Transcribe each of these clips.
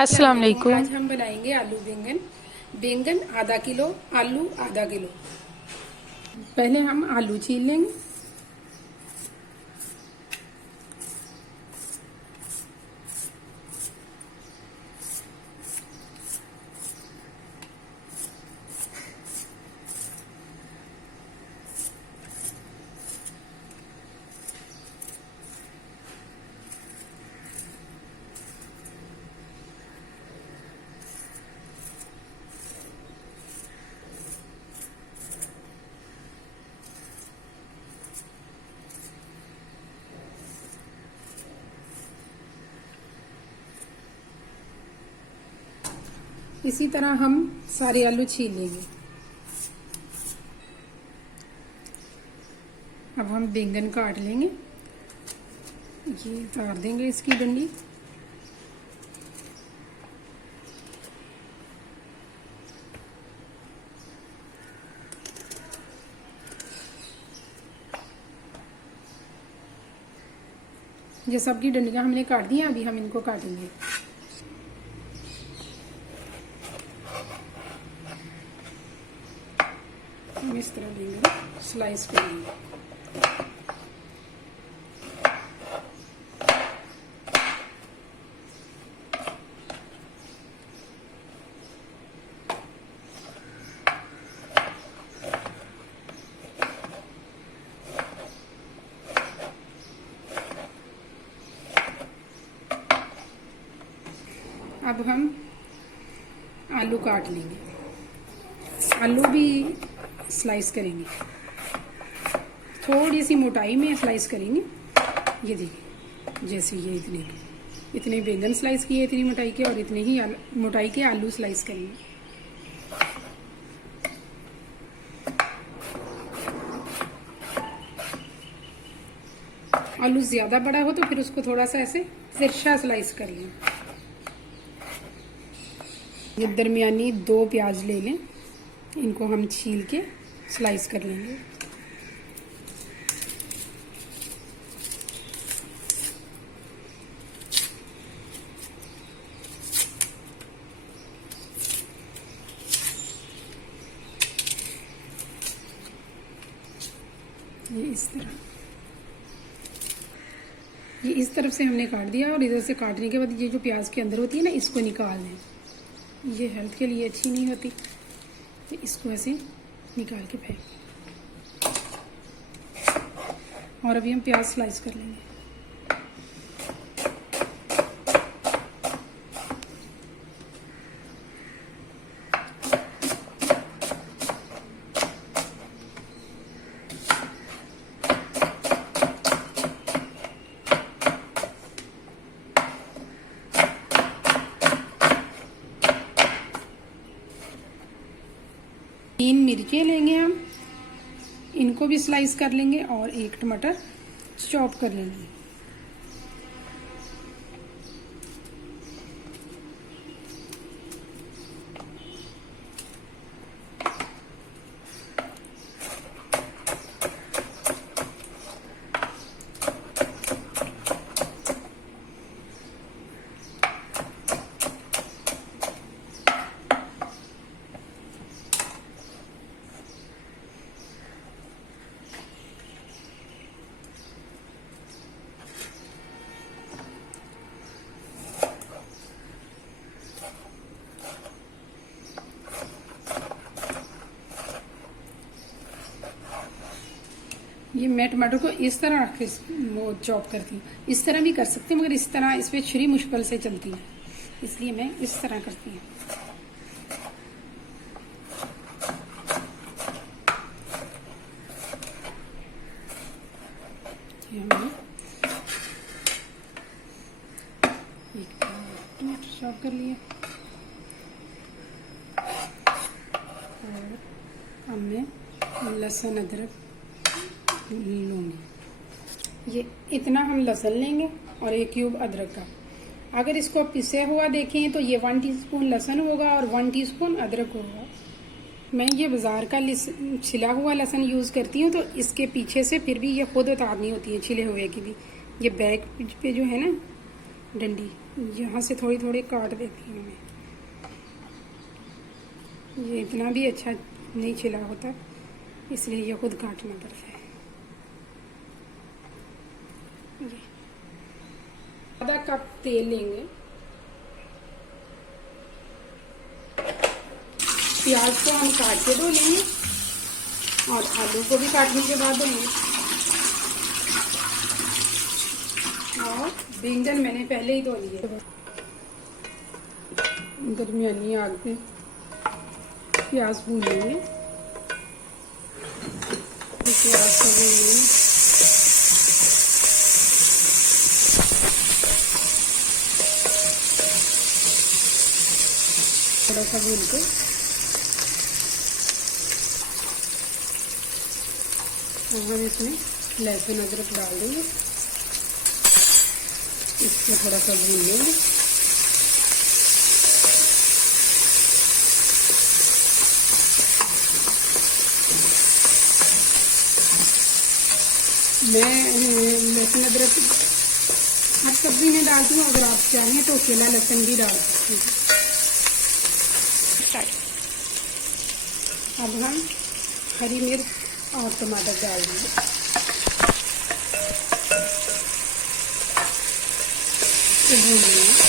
अस्सलाम वालेकुम। आज हम बनाएंगे आलू बैंगन। बैंगन आधा किलो, आलू आधा किलो। पहले हम आलू छील लेंगे। इसी तरह हम सारे आलू छील लेंगे। अब हम बैंगन काट लेंगे। ये उतार देंगे इसकी डंडी। ये सबकी डंडियां हमने काट दी हैं। अभी हम इनको काटेंगे। हम इस तरह लेंगे, स्लाइस करेंगे। अब हम आलू काट लेंगे। आलू भी स्लाइस करेंगे, थोड़ी सी मोटाई में स्लाइस करेंगे। ये देखिए, जैसे ये इतने बैंगन स्लाइस किए, इतनी मोटाई के, और इतने ही मोटाई के आलू स्लाइस करेंगे। आलू ज्यादा बड़ा हो तो फिर उसको थोड़ा सा ऐसे तिरछा स्लाइस कर लें। ये दरमियानी 2 प्याज ले लें, इनको हम छील के स्लाइस कर लेंगे। ये इस तरह, ये इस तरफ से हमने काट दिया, और इधर से काटने के बाद ये जो प्याज के अंदर होती है ना, इसको निकाल दें। ये हेल्थ के लिए अच्छी नहीं होती, तो इसको ऐसे निकाल के फेंक। और अभी हम प्याज स्लाइस कर लेंगे। तीन मिर्चें लेंगे हम, इनको भी स्लाइस कर लेंगे, और 1 टमाटर चॉप कर लेंगे। ये मैं टमाटर को इस तरह रख के वो चॉप करती हूँ। इस तरह भी कर सकती हूँ, मगर इस तरह इस पे छुरी मुश्किल से चलती है, इसलिए मैं इस तरह करती हूँ। एक टमाटर चॉप कर लिया, और अब मैं लहसुन अदरक लूँगी। ये इतना हम लहसुन लेंगे, और 1 क्यूब अदरक का। अगर इसको पिसे हुआ देखें तो ये 1 टीस्पून लहसुन होगा और 1 टीस्पून अदरक होगा। मैं ये बाज़ार का छिला हुआ लहसुन यूज़ करती हूँ, तो इसके पीछे से फिर भी ये खुद उतारनी होती है छिले हुए की भी। ये बैक पे जो है ना, डंडी यहाँ से थोड़ी थोड़ी काट देती हूँ मैं। ये इतना भी अच्छा नहीं छिला होता, इसलिए ये खुद काटना पड़ता है। आधा कप तेल लेंगे। प्याज को हम काट के धो लेंगे और आलू को भी काटने के बाद धोएंगे। और बैंगन मैंने पहले ही धो लिए। दरमियानी आग पे प्याज भून लेंगे। प्याज को भून लेंगे। थोड़ा सा भून के हम इसमें लहसुन अदरक डाल देंगे। इसको थोड़ा सा भून लेंगे। मैं लहसुन अदरक हर सब्जी में डालती हूँ, अगर आप चाहें तो अकेला लहसुन भी डाल सकते हैं। अब हम हरी मिर्च और टमाटर डाल देंगे। भून लेंगे।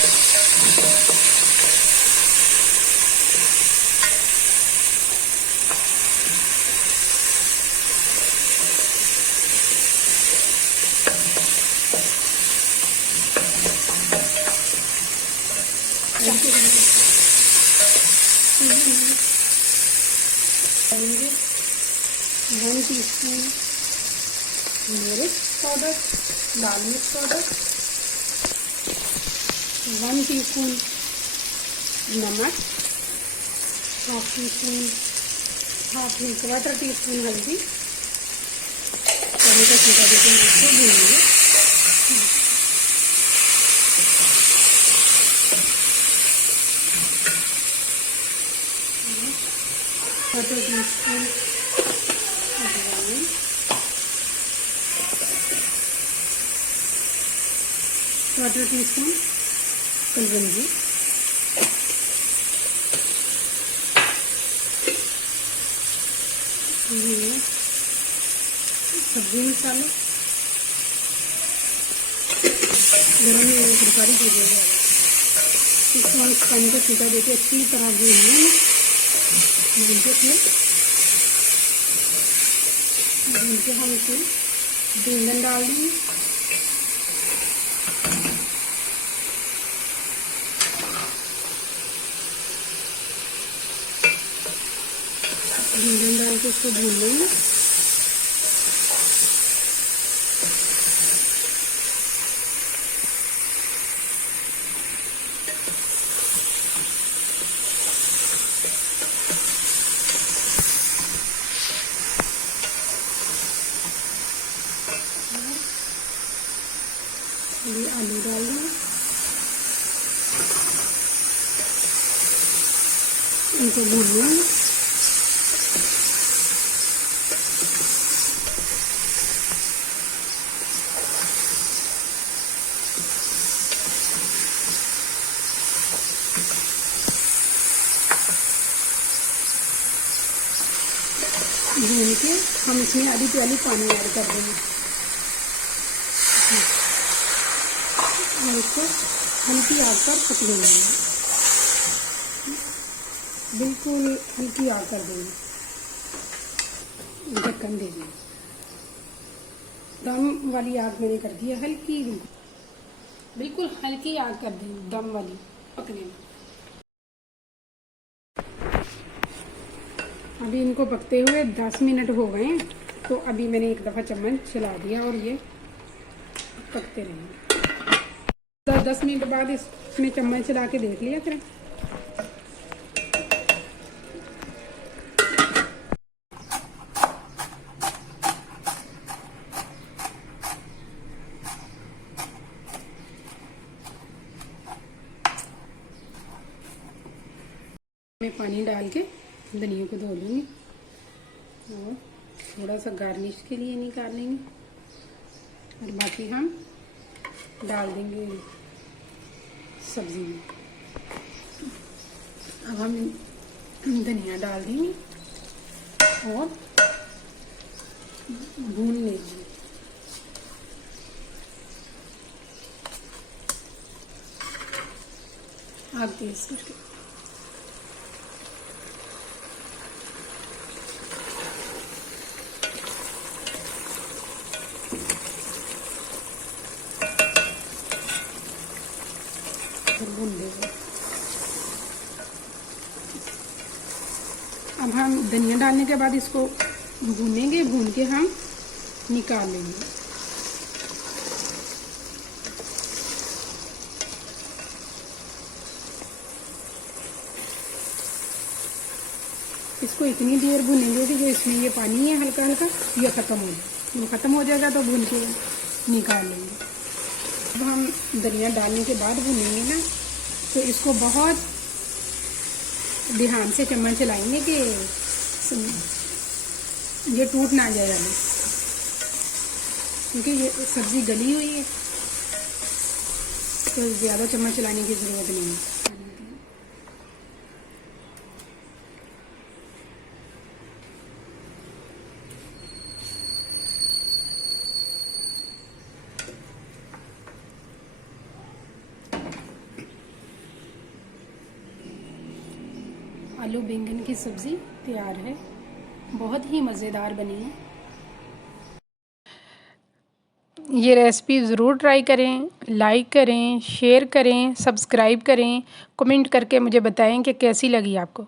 डालेंगे 1 टीस्पून मिर्च पाउडर, लाल मिर्च पाउडर, 1 टीस्पून नमक, हाफ क्वार्टर टीस्पून हल्दी। पानी का छींटा देकर हम इसको भूनेंगे। क्वार्टर टीस्पून अजवाइन, क्वार्टर टीस्पून कलौंजी, सब्जी मसाले, गरम तरकारी के लिए इसको हम पानी का छींटा देके अच्छी तरह भून लेंगे। भून के हम इसमें बैंगन डाल देंगे। बैंगन डाल के इसको भून लेंगे। ये आलू डाल देंगे। इनको भून लेंगे। भून के हम इसमें आधी प्याली पानी ऐड कर देंगे और इसको हल्की आग पर पकने देंगे। बिल्कुल हल्की आग कर देंगे, ढक्कन दे देंगे। दम वाली आग मैंने कर दी है हल्की, बिल्कुल हल्की आग कर देंगे दम वाली पकने में। अभी इनको पकते हुए 10 मिनट हो गए हैं, तो अभी मैंने एक दफ़ा चम्मच चला दिया और ये पकते रहेंगे। 10 मिनट बाद इसमें चम्मच चला के देख लिया फिर। मैं पानी डाल के धनिया को धो लूँगी और थोड़ा सा गार्निश के लिए निकाल लेंगे और बाकी हम डाल देंगे सब्जी में। अब हम धनिया डाल देंगे और भून लेंगे। आग तेज करके भून लेंगे। अब हम धनिया डालने के बाद इसको भूनेंगे, भून के हम निकाल लेंगे। इसको इतनी देर भूनेंगे कि जो इसमें ये पानी है हल्का हल्का ये ख़त्म हो जाए। ये ख़त्म हो जाएगा तो भून के निकाल लेंगे। अब हम धनिया डालने के बाद भूनेंगे ना, तो इसको बहुत ध्यान से चम्मच चलाएंगे कि ये टूट ना जाए हमें, क्योंकि ये सब्ज़ी गली हुई है तो ज़्यादा चम्मच चलाने की ज़रूरत नहीं है। आलू बैंगन की सब्ज़ी तैयार है, बहुत ही मज़ेदार बनी है। ये रेसिपी ज़रूर ट्राई करें, लाइक करें, शेयर करें, सब्सक्राइब करें, कमेंट करके मुझे बताएं कि कैसी लगी आपको।